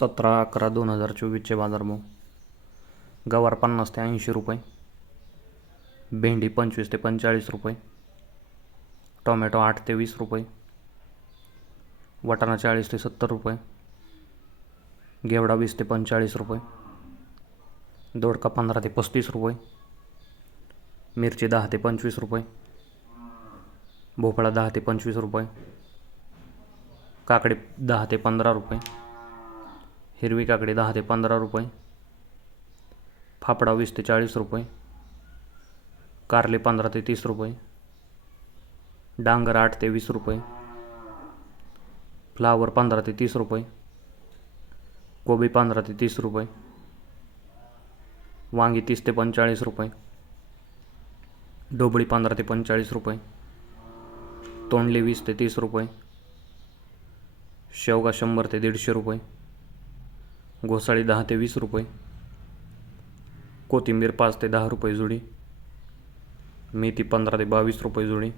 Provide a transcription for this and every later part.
सतरा अकरा दोन हजार चोवीसचे बाजारभाव. गवार पन्नास ते ऐंशी रुपये. भेंडी पंचवीस ते पंचेचाळीस रुपये. टोमॅटो आठ ते वीस रुपये. वटाणा चाळीस ते सत्तर रुपये. घेवडा वीस ते पंचेचाळीस रुपये. दोडका पंधरा ते पस्तीस रुपये. मिरची दहा ते पंचवीस रुपये. भोपळा दहा ते पंचवीस रुपये. काकडी दहा ते पंधरा रुपये. हिरवी काकडी दहा ते पंधरा रुपये. फाफडा वीस ते चाळीस रुपये. कारले पंधरा ते तीस रुपये. डांगर आठ ते वीस रुपये. फ्लावर पंधरा ते तीस रुपये. कोबी पंधरा ते तीस रुपये. वांगी तीस ते पंचेचाळीस रुपये. ढोबळी पंधरा ते पंचेचाळीस रुपये. तोंडली वीस ते तीस रुपये. शेवगा शंभर ते दीडशे रुपये. घोसाळी दहा ते वीस रुपये. कोथिंबीर पाच ते दहा रुपये जुडी. मेथी पंधरा ते बावीस रुपये जुडी.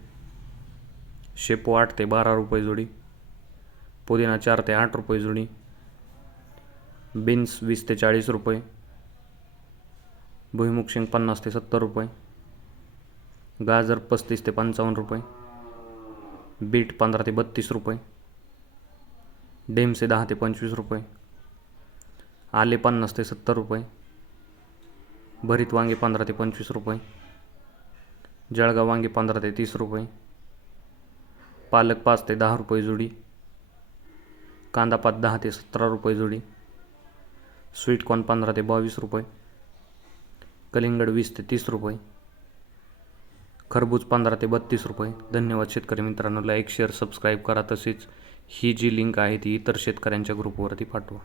शेपू आठ ते बारा रुपये जुडी. पुदिना चार ते आठ रुपये जुडी. बीन्स वीस ते चाळीस रुपये. भुईमुग शेंग पन्नास ते सत्तर रुपये. गाजर पस्तीस ते पंचावन्न रुपये. बीट पंधरा ते बत्तीस रुपये. डेमसे दहा ते पंचवीस रुपये. आले पन्नास ते सत्तर रुपये. भरीत वांगे पंधरा ते पंचवीस रुपये. जळगाव वांगे पंधरा ते तीस रुपये. पालक पाच ते दहा रुपये जुडी. कांदा पात दहा ते सतरा रुपये जुडी. स्वीटकॉर्न पंधरा ते बावीस रुपये. कलिंगड वीस ते तीस रुपये. खरबूज पंधरा ते बत्तीस रुपये. धन्यवाद शेतकरी मित्रांनो. लाईक शेअर सबस्क्राईब करा तसेच ही जी लिंक आहे ती इतर शेतकऱ्यांच्या ग्रुपवरती पाठवा.